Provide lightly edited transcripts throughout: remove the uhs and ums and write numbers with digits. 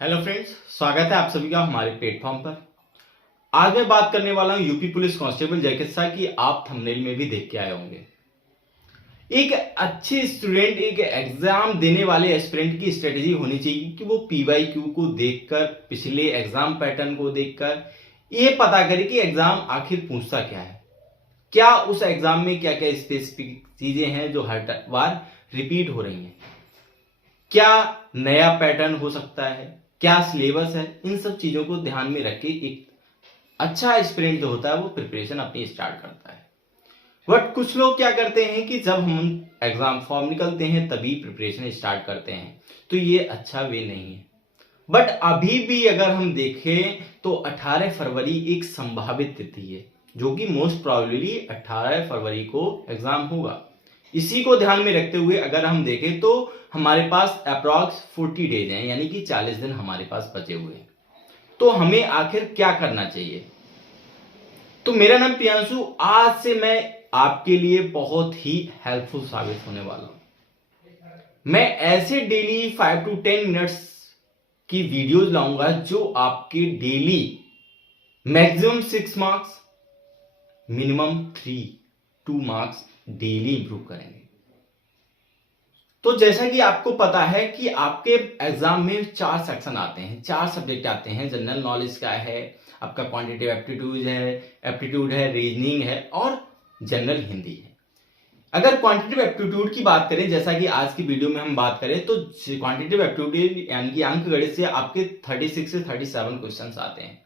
Hello friends, स्वागत है आप सभी का हमारे प्लेटफॉर्म पर। आज मैं बात करने वाला हूं यूपी पुलिस कांस्टेबल चिकित्सा की। आप थंबनेल में भी देख के आए होंगे। एक अच्छे स्टूडेंट, एक एग्जाम देने वाले एस्पिरेंट की स्ट्रेटेजी होनी चाहिए कि वो पीवाईक्यू को देखकर, पिछले एग्जाम पैटर्न को देखकर ये पता करे कि एग्जाम आखिर पूछता क्या है, क्या उस एग्जाम में क्या क्या स्पेसिफिक चीजें हैं जो हर बार रिपीट हो रही हैं, क्या नया पैटर्न हो सकता है, क्या सिलेबस है। इन सब चीजों को ध्यान में रख के एक अच्छा एस्पिरेंट जो होता है वो प्रिपरेशन अपनी स्टार्ट करता है। बट कुछ लोग क्या करते हैं कि जब हम एग्जाम फॉर्म निकलते हैं तभी प्रिपरेशन स्टार्ट करते हैं, तो ये अच्छा वे नहीं है। बट अभी भी अगर हम देखें तो 18 फरवरी एक संभावित तिथि है, जो कि मोस्ट प्रोबेबली 18 फरवरी को एग्जाम होगा। इसी को ध्यान में रखते हुए अगर हम देखें तो हमारे पास अप्रॉक्स 40 डेज हैं, यानी कि 40 दिन हमारे पास बचे हुए हैं। तो हमें आखिर क्या करना चाहिए? तो मेरा नाम प्रियांशु, आज से मैं आपके लिए बहुत ही हेल्पफुल साबित होने वाला हूं। मैं ऐसे डेली 5 to 10 मिनट्स की वीडियोज लाऊंगा जो आपके daily maximum 6 marks, minimum 2 marks daily improve करेंगे। तो जैसा कि आपको पता है कि आपके एग्जाम में 4 सेक्शन आते हैं, 4 सब्जेक्ट आते हैं। जनरल नॉलेज का है, आपका क्वांटिटेटिव एप्टीट्यूड है, रीजनिंग है और जनरल हिंदी है। अगर क्वांटिटेटिव एप्टीट्यूड की बात करें, जैसा कि आज की वीडियो में हम बात करें, तो क्वांटिटेटिव एप्टीट्यूड यानी कि अंकगणित से आपके 36 से 37 क्वेश्चंस आते हैं,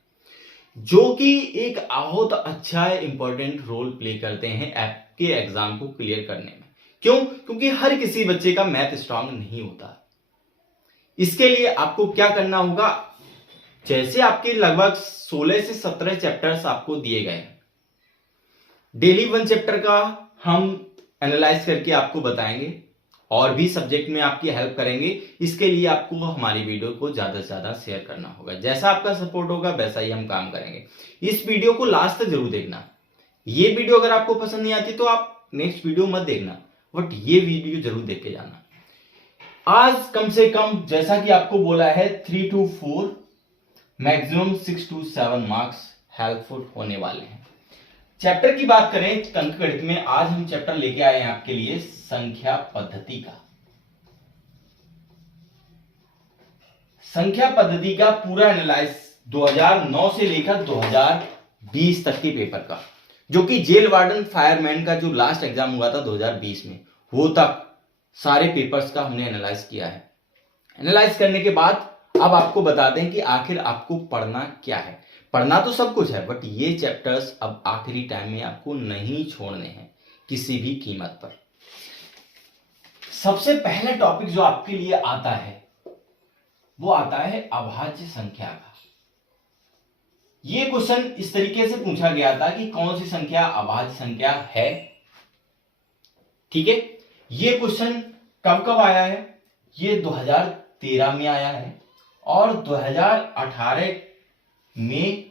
जो कि एक बहुत अच्छा इंपॉर्टेंट रोल प्ले करते हैं आपके एग्जाम को क्लियर करने में। क्यों? क्योंकि हर किसी बच्चे का मैथ स्ट्रांग नहीं होता। इसके लिए आपको क्या करना होगा, जैसे आपके लगभग 16 से 17 चैप्टर्स आपको दिए गए हैं, डेली 1 चैप्टर का हम एनालाइज करके आपको बताएंगे और भी सब्जेक्ट में आपकी हेल्प करेंगे। इसके लिए आपको हमारी वीडियो को ज्यादा से ज्यादा शेयर करना होगा। जैसा आपका सपोर्ट होगा वैसा ही हम काम करेंगे। इस वीडियो को लास्ट तक जरूर देखना। ये वीडियो अगर आपको पसंद नहीं आती तो आप नेक्स्ट वीडियो मत देखना, बट ये वीडियो जरूर देख के जाना। आज कम से कम, जैसा कि आपको बोला है, 3 to 4, maximum 6 to 7 marks helpful होने वाले हैं। चैप्टर की बात करें अंकगणित में, आज हम चैप्टर लेके आए हैं आपके लिए संख्या पद्धति का। संख्या पद्धति का पूरा एनालाइज 2009 से लेकर 2020 तक के पेपर का, जो कि जेल वार्डन फायरमैन का जो लास्ट एग्जाम हुआ था 2020 में, वो तक सारे पेपर्स का हमने एनालाइज किया है। एनालाइज करने के बाद अब आपको बता दें कि आखिर आपको पढ़ना क्या है। पढ़ना तो सब कुछ है, बट ये चैप्टर्स अब आखिरी टाइम में आपको नहीं छोड़ने हैं किसी भी कीमत पर। सबसे पहला टॉपिक जो आपके लिए आता है वो आता है अभाज्य संख्या का। ये क्वेश्चन इस तरीके से पूछा गया था कि कौन सी संख्या अभाज्य संख्या है। ठीक है, ये क्वेश्चन कब कब आया है? ये 2013 में आया है और 2018 में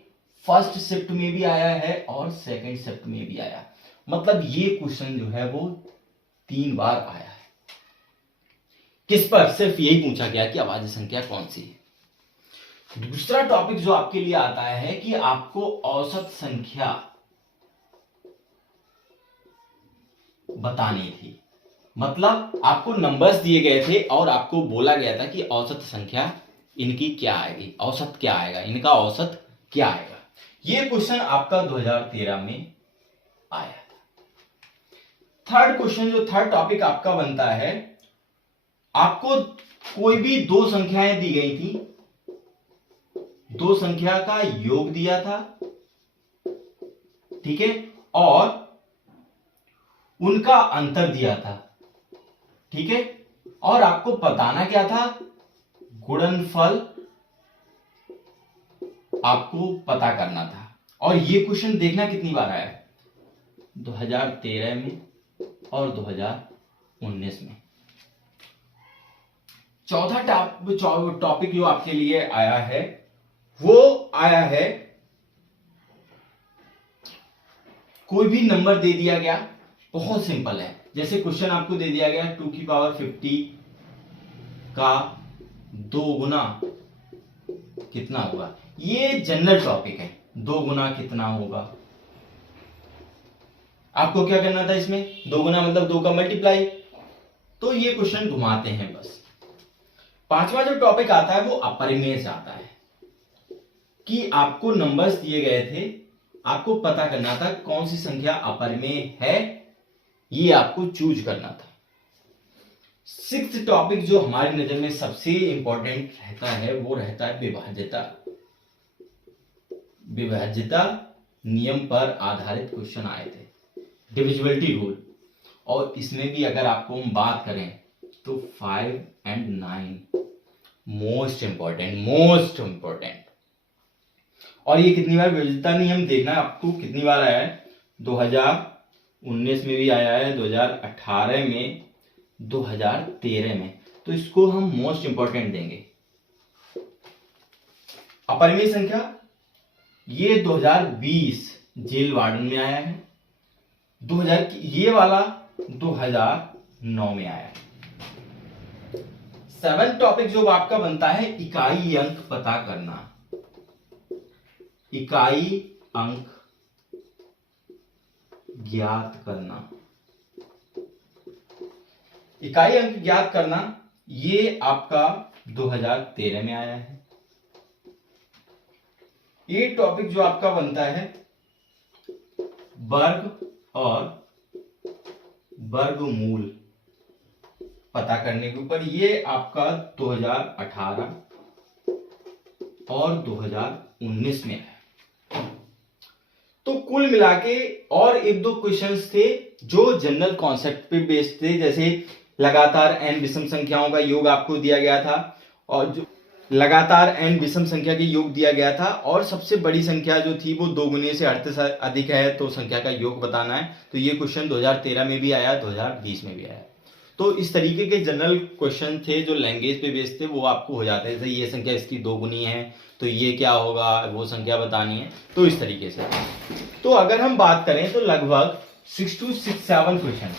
फर्स्ट शिफ्ट में भी आया है और सेकंड शिफ्ट में भी आया। मतलब ये क्वेश्चन जो है वो 3 बार आया है। किस पर? सिर्फ यही पूछा गया कि अभाज्य संख्या कौन सी है। दूसरा टॉपिक जो आपके लिए आता है कि आपको औसत संख्या बतानी थी। मतलब आपको नंबर्स दिए गए थे और आपको बोला गया था कि औसत संख्या इनकी क्या आएगी, औसत क्या आएगा, इनका औसत क्या आएगा। ये क्वेश्चन आपका 2013 में आया था। थर्ड क्वेश्चन, जो थर्ड टॉपिक आपका बनता है, आपको कोई भी 2 संख्याएं दी गई थी, 2 संख्या का योग दिया था, ठीक है, और उनका अंतर दिया था, ठीक है, और आपको बताना क्या था, गुणनफल आपको पता करना था। और ये क्वेश्चन देखना कितनी बार आया है, 2013 में और 2019 में। चौथा टॉपिक जो आपके लिए आया है वो आया है, कोई भी नंबर दे दिया गया, बहुत सिंपल है। जैसे क्वेश्चन आपको दे दिया गया 2 की पावर 50 का 2 गुना कितना होगा, ये जनरल टॉपिक है। 2 गुना कितना होगा, आपको क्या करना था इसमें, 2 गुना मतलब 2 का मल्टीप्लाई। तो ये क्वेश्चन घुमाते हैं बस। 5वां जो टॉपिक आता है वो अपरिमेय से आता है कि आपको नंबर्स दिए गए थे, आपको पता करना था कौन सी संख्या अपरिमेय है, ये आपको चूज करना था। 6th टॉपिक जो हमारी नजर में सबसे इंपॉर्टेंट रहता है वो रहता है विभाज्यता। विभाज्यता नियम पर आधारित क्वेश्चन आए थे, डिविजिबिलिटी रूल। और इसमें भी अगर आपको हम बात करें तो 5 and 9 मोस्ट इंपॉर्टेंट। और ये कितनी बार विभाज्यता नियम देखना है आपको, कितनी बार आया है, 2019 में भी आया है, 2018 में, 2013 में। तो इसको हम मोस्ट इंपॉर्टेंट देंगे। अपरिमेय संख्या ये 2020 जेल वार्डन में आया है, 2000 ये वाला 2009 में आया है। 7 टॉपिक जो आपका बनता है इकाई अंक पता करना। इकाई अंक ज्ञात करना। इकाई अंक ज्ञात करना ये आपका 2013 में आया है। ये टॉपिक जो आपका बनता है वर्ग और वर्गमूल पता करने के ऊपर, ये आपका 2018 और 2019 में है। तो कुल मिला के और 1-2 क्वेश्चंस थे जो जनरल कॉन्सेप्ट पे बेस्ड थे, जैसे लगातार n विषम संख्याओं का योग आपको दिया गया था, और जो लगातार n विषम संख्या के योग दिया गया था, और सबसे बड़ी संख्या जो थी वो 2 गुने से 38 से अधिक है तो संख्या का योग बताना है। तो ये क्वेश्चन 2013 में भी आया, 2020 में भी आया। तो इस तरीके के जनरल क्वेश्चन थे जो लैंग्वेज पे बेस्ड थे, वो आपको हो जाते थे। ये संख्या इसकी 2 गुनी है तो ये क्या होगा, वो संख्या बतानी है, तो इस तरीके से। तो अगर हम बात करें तो लगभग 6 to 7 क्वेश्चन,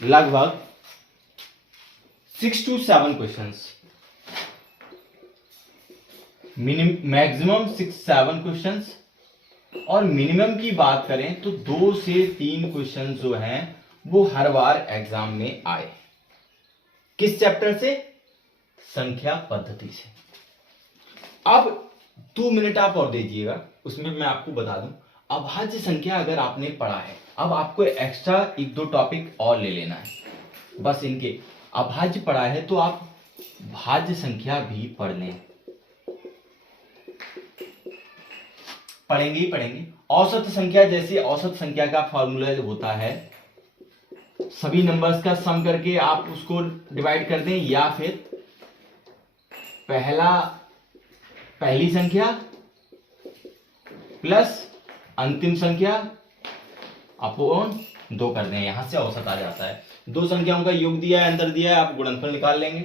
लगभग 6 to 7 क्वेश्चंस, मैक्सिमम 6-7 क्वेश्चंस, और मिनिमम की बात करें तो 2 से 3 क्वेश्चन जो हैं वो हर बार एग्जाम में आए। किस चैप्टर से, संख्या पद्धति से। अब 2 मिनट आप और दीजिएगा, उसमें मैं आपको बता दूं, अभाज्य संख्या अगर आपने पढ़ा है, अब आपको एक्स्ट्रा 1-2 टॉपिक और ले लेना है। बस इनके अभाज्य पढ़ा है तो आप भाज्य संख्या भी पढ़ लें, पढ़ेंगे ही पढ़ेंगे। औसत संख्या, जैसे औसत संख्या का फॉर्मूला होता है सभी नंबर्स का सम करके आप उसको डिवाइड कर दें, या फिर पहली संख्या प्लस अंतिम संख्या अपॉन 2 कर दें, यहां से औसत आ जाता है। 2 संख्याओं का योग दिया है, अंतर दिया है, आप गुणनफल निकाल लेंगे।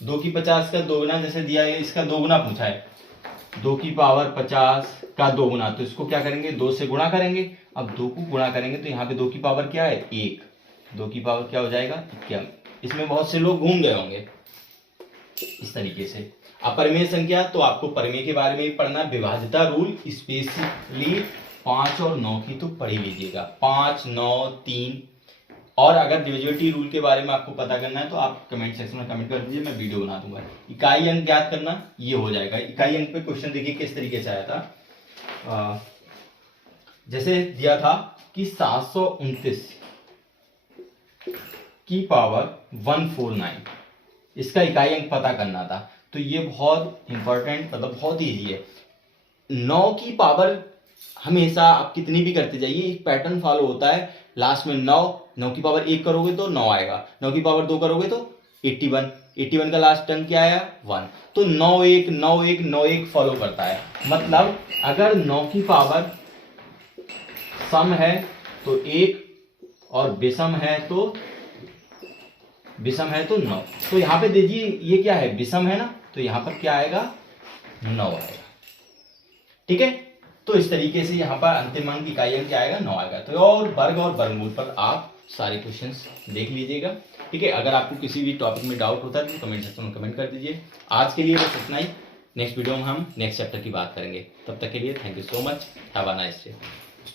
2 की 50 का 2 गुना जैसे दिया है, इसका 2 गुना पूछा है, 2 की पावर 50 का 2 गुना, तो इसको क्या करेंगे, 2 से गुणा करेंगे। अब 2 को गुणा करेंगे तो यहाँ पे 2 की पावर क्या है, 1, 2 की पावर क्या हो जाएगा, 51। इसमें बहुत से लोग घूम गए होंगे। इस तरीके से अपरिमेय संख्या, तो आपको परिमेय के बारे में भी पढ़ना, विभाज्यता रूल स्पेशली 5 और 9 की तो पढ़ ही लीजिएगा, 5, 9, 3। और अगर डिविजिबिलिटी रूल के बारे में आपको पता करना है तो आप कमेंट सेक्शन में कमेंट कर दीजिए, मैं वीडियो बना दूंगा। इकाई अंक ज्ञात करना, ये हो जाएगा। इकाई अंक पे क्वेश्चन देखिए किस तरीके से आया था। जैसे दिया था कि 729 की पावर 149, इसका इकाई अंक पता करना था। तो ये बहुत इंपॉर्टेंट, मतलब बहुत ईजी है। 9 की पावर हमेशा आप कितनी भी करते जाइए, एक पैटर्न फॉलो होता है। लास्ट में 9 की पावर 1 करोगे तो 9 आएगा, 9 की पावर 2 करोगे तो 81 का लास्ट टर्म क्या आया, 1। तो 9 1 9 1 9 1 फॉलो करता है। मतलब अगर 9 की पावर सम है तो 1 और विषम है तो 9। तो यहाँ पे देखिए ये क्या है, विषम है ना, तो यहाँ पर क्या आएगा, 9 आएगा। ठीक है, तो इस तरीके से यहाँ पर अंतिम अंक इकाई अंक क्या आएगा, 9 आएगा। तो और वर्ग और वर्गमूल पर आप सारे क्वेश्चंस देख लीजिएगा। ठीक है, अगर आपको किसी भी टॉपिक में डाउट होता है तो कमेंट सेक्शन में कमेंट कर दीजिए। आज के लिए बस इतना ही। नेक्स्ट वीडियो में हम नेक्स्ट चैप्टर की बात करेंगे। तब तक के लिए thank you so much. Have a nice day.